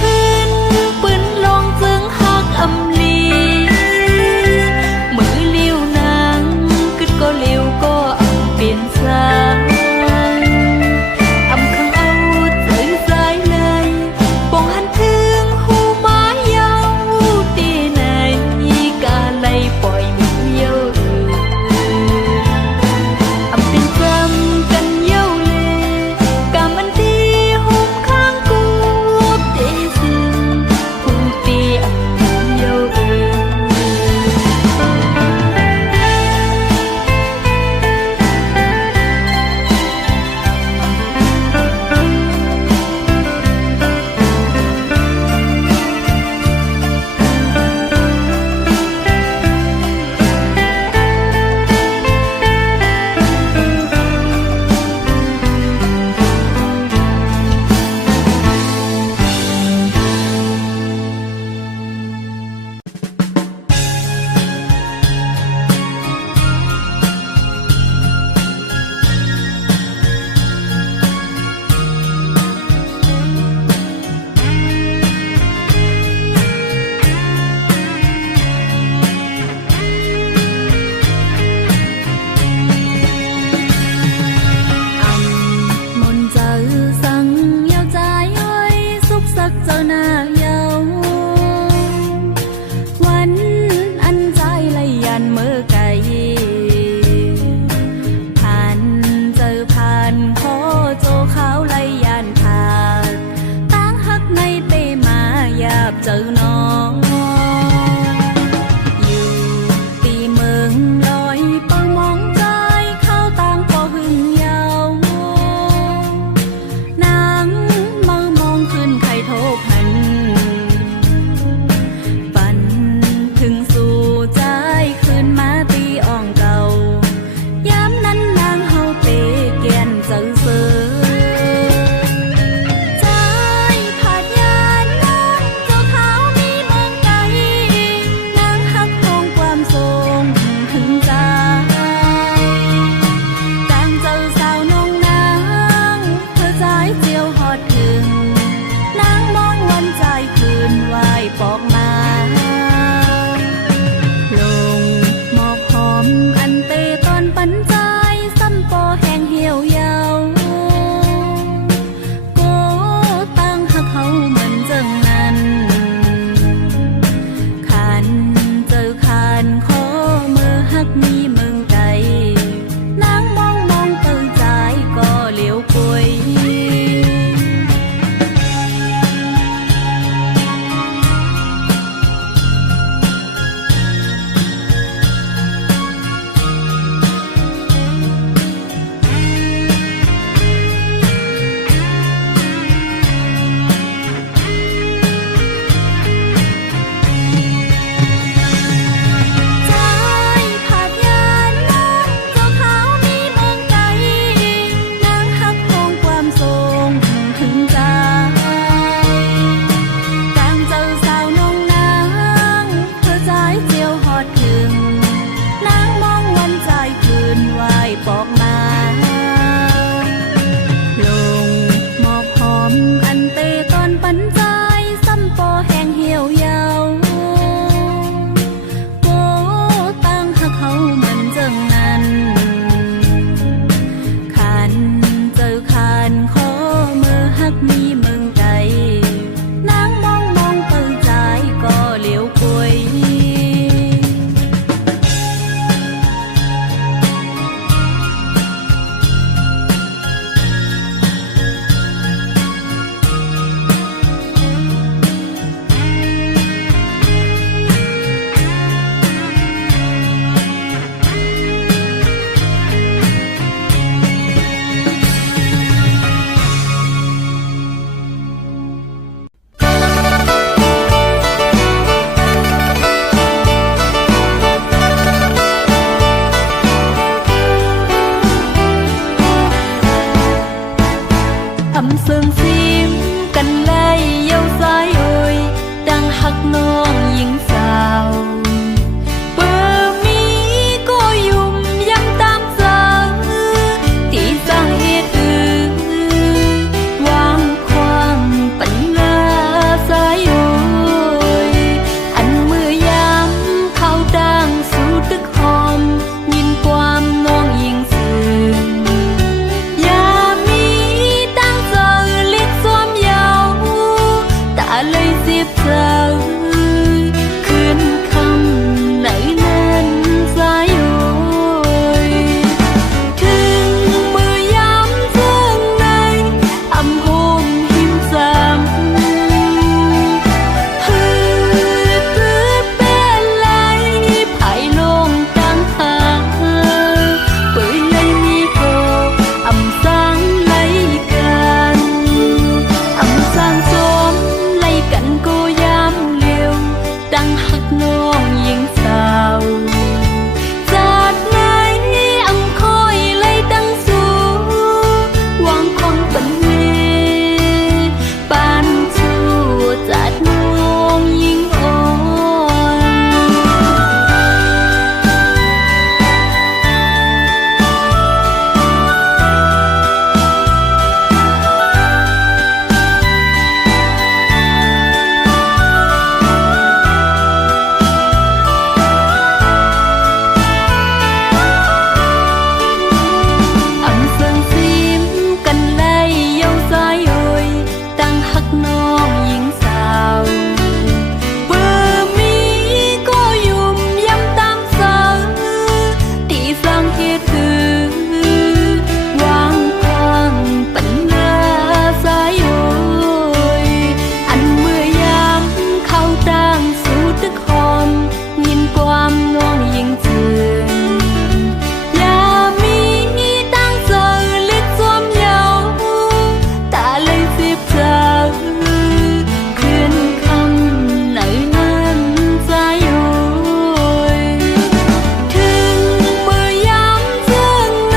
ขึ้นปืนลงจึงหักอำลีมือเลี้ยวนางกึดก็เลี้ยวก็อำเปลี่ยนสายอำคังเอาใจสายเลยปองหันถึงหูไม้ยาวตีไหนกาไลปล่อยมือเยอะอำเป็นจำกันเย้าเลยกามันดีหุบข้างกูเตซึ่ง เสียบเธอคืนคำไหนนั้นสายโอยถึงมือยามเธอในอำโฮมหิมซ้ำฮือตื้อเป็นไหลภายลงกลางทางปืนเลยมีโกอำสร้างไหลกันอำสร้างสมไหลกันโกยามเลี้ยวดังหักน้องยิงสาวจากไหนอำคอยไหลดังสู่วางคนเป็นเมปานชูจากน้องยิงอ่อนอำเสื่องซิมกันไล่เย้าสายโอยตั้งหักน้องยิงสาวเบอร์มีก็ยุ่มย้ำตามเสาที่สร้างเหตุคือวางความปัญหาสายโอยอันเมื่อยามเข้าตั้งสู่ตึกหอมยินความน้องยิงเถื่อนอย่ามีตั้งเจอเล็กสวมเยาตาเลยเสียบเธอคืนคำไหนนั้นสายโอยถึงมือยามเธอใน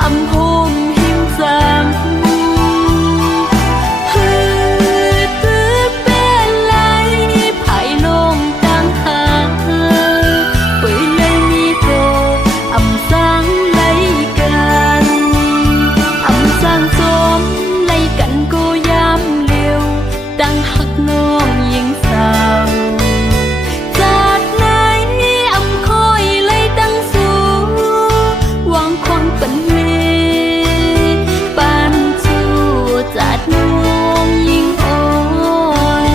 อำโฮมหิมซ้ำฮือตื้อเป็นไหลภายลงกลางทางปืนเลยมีโกอำสร้างไหลกันอำสร้างสมไหลกันโกยามเลี้ยวดังหักน้องยิงสาวจากไหนอำคอยไหลดังสู่วางความเป็นเมปานชูจากน้องยิงอ่อน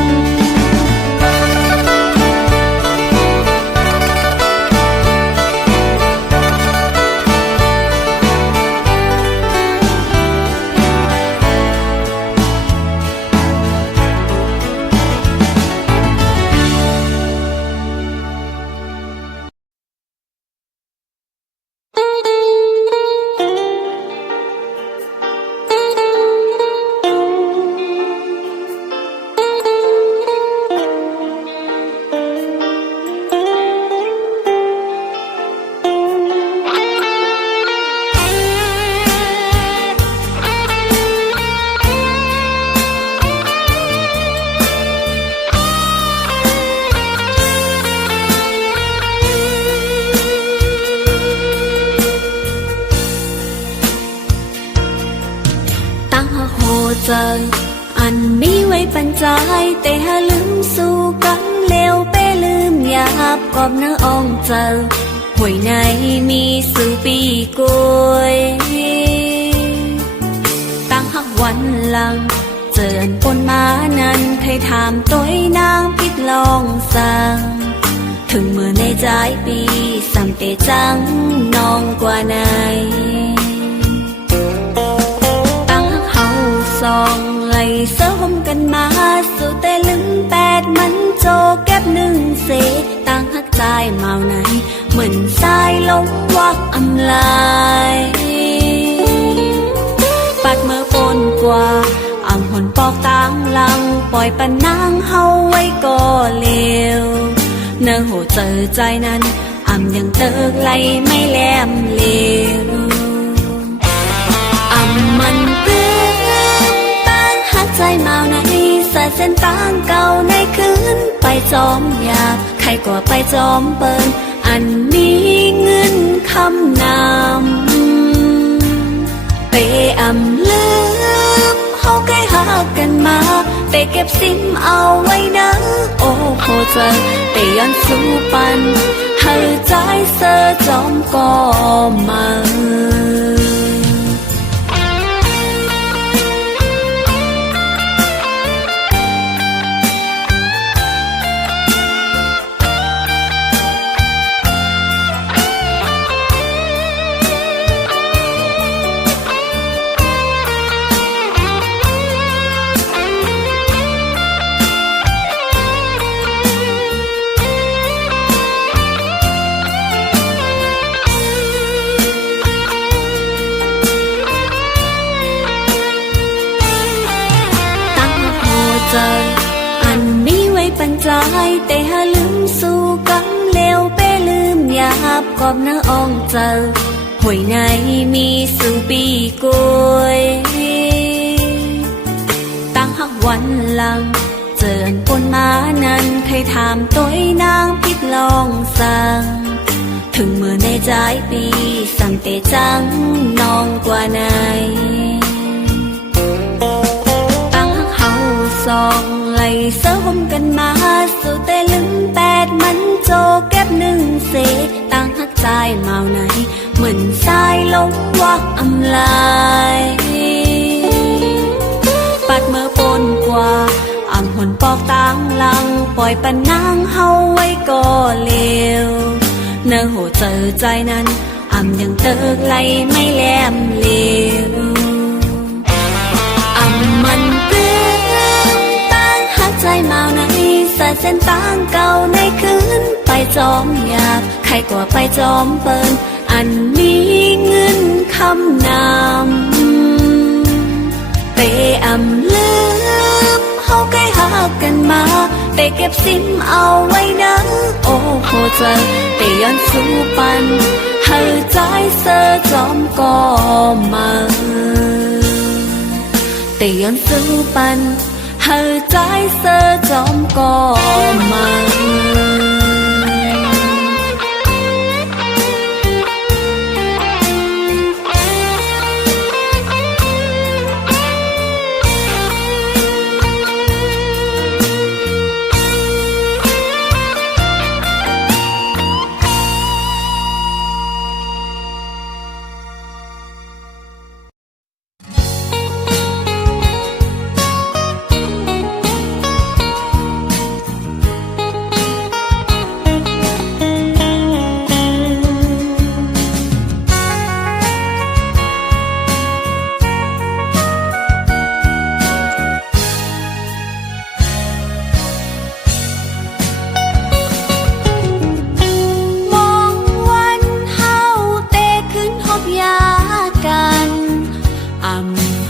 giờ anh mi quay bàn trái tê ha lưng su cắn leo bé lưng nhạp cọp nơ ông giờ hồi nay mi sự bi côiตั้งหักวันหลังเจออันปนมานั้นใครถามตัวนางพิดลองสั่งถึงเมื่อในใจปีสัมเตจังน้องกว่าไหนตั้งหักเฮาสองไหลเสื้อห่มกันมาสู่แต่ลึงแปดมันโจแก็บหนึ่งเศษตั้งหักใจเมาไหนเหมือนสายลงวักอำลายปัดเมื่อปนกว่าอ่ำหนปอกต่างหลังปล่อยปันนางเฮาไว้ก็เลวเนื้อหัวเจอใจนั้นอ่ำยังเติกไหลไม่แหลมเลวอ่ำมันเปื้อนตั้งหักใจเมาในสายเส้นต่างเก่าในคืนไปจอมหยาบใครกว่าไปจอมเปินอันมีเงินคำนำไปอ่ำลืมเฮาใกล้หากันมาไปเก็บซิมเอาไว้นะโอ้โหเจอไปย้อนสู่ปันให้ใจเสอจอมก็มา ใจแต่หาลืมสู้กันเร็วไปลืมหยาบกอบน้าอ่องเจอห่วยในมีสู่ปีกวยตั้งหักวันหลังเจออันปนมานั้นใครถามตัวนางพิดลองสั่งถึงเมื่อในใจปีสั่งเตจังน้องกว่าไหนตั้งหักเฮาสองไหลเสริมกันมาสู่แต่ลืมแปดมันโจเก็บหนึ่งเสตั้งหักใจเมาไหนเหมือนสายลมวักอำลายปัดเมื่อปนกว่าอ่ำหนปอกต่างหลังปล่อยปันนางเฮาไว้ก็เลวเนื้อหัวเจอใจนั้นอ่ำยังเติกไหลไม่แหลมเลวอ่ำมันเปลืองตั้งหักใจเมาในสายเส้นต่างเก่าในคืนไปจอมหยาบใครกว่าไปจอมเปินอันมีเงินคำนำเตอ่ำลืมเฮาใกล้หากันมาเตเก็บซิมเอาไว้นะโอ้โหเจอเตย้อนสู้ปันเฮาใจเสอจอมก็มาเตย้อนสู้ปันเฮาใจเสอจอมก็มา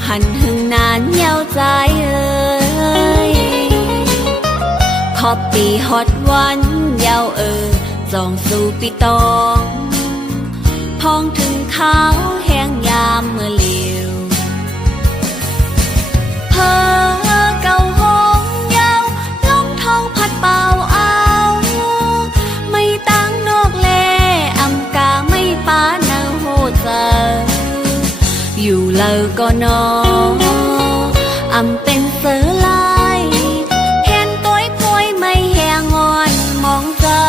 หันหึงนานยาวใจเอ่ยขอบปีฮอดวันยาวจองสู่ปีตองพองถึงขาวแห้งยามเมื่อเลียวเพอเก่าห้องยาวลมทองพัดเป่าเอาไม่ตั้งนอกแลอำกาไม่ป้าเนาโหเจออยู่เลอก็นออำเป็นเสือลายเห็นตัวพวยไม่แหงงอนมองเจอ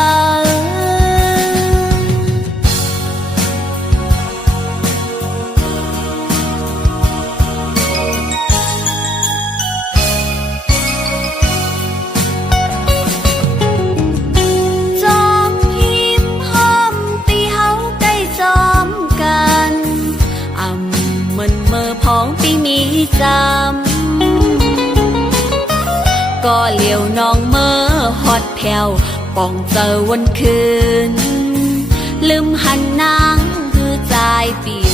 จอมหิมห้อมตีเฮาใกล้จอมกันเหมือนเมื่อพ้องปีมีจำก็เหลียวน้องเมื่อฮอดแผ่วป่องเจอวันคืนลืมหันนางคือใจเปีย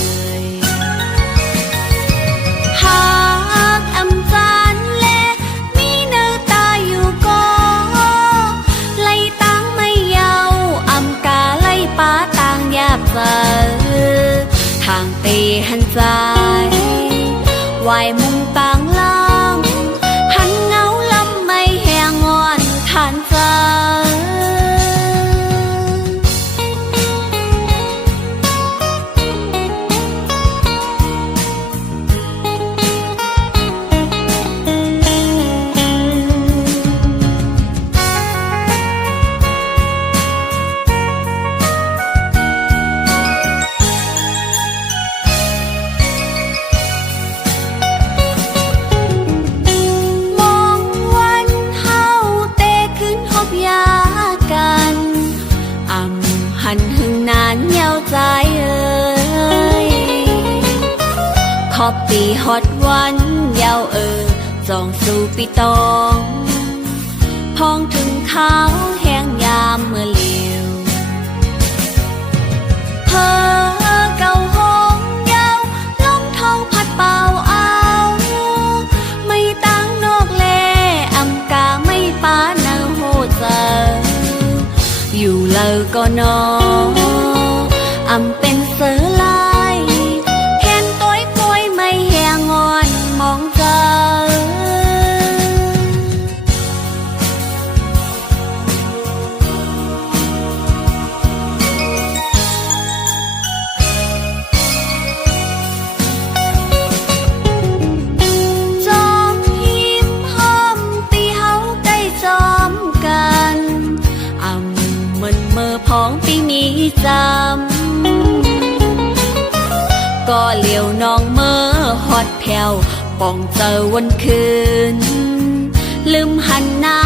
หากอำจานและมีเนื้อตาอยู่ก็ไล่ตั้งไม่เยาอำกาไล่ป้าต่างยาบเจอทางเตหันใจวายมุมต่างล่างหันเงาลำไม่แหงงอนทานใจหันหึงนานยาวใจเอ่ยขอบปีฮอดวันยาวจองสู่ปีตองพองถึงขาวแห้งยามเมื่อเลียวเพอเก่าห้องยาวลมทองพัดเป่าเอาไม่ตั้งนอกแลอำกาไม่ป้าเนาโห อก็นออำเป็นเสือลายเห็นตัวป่วยไม่แหงงอนมองเจอจอมหิมห้อมตีเฮาใกล้จอมกันอำมันเมื่อพ้องปีมีจำก็เหลียวน้องเมื่อฮอดแผ่วป่องเจอวันคืนลืมหันหน้า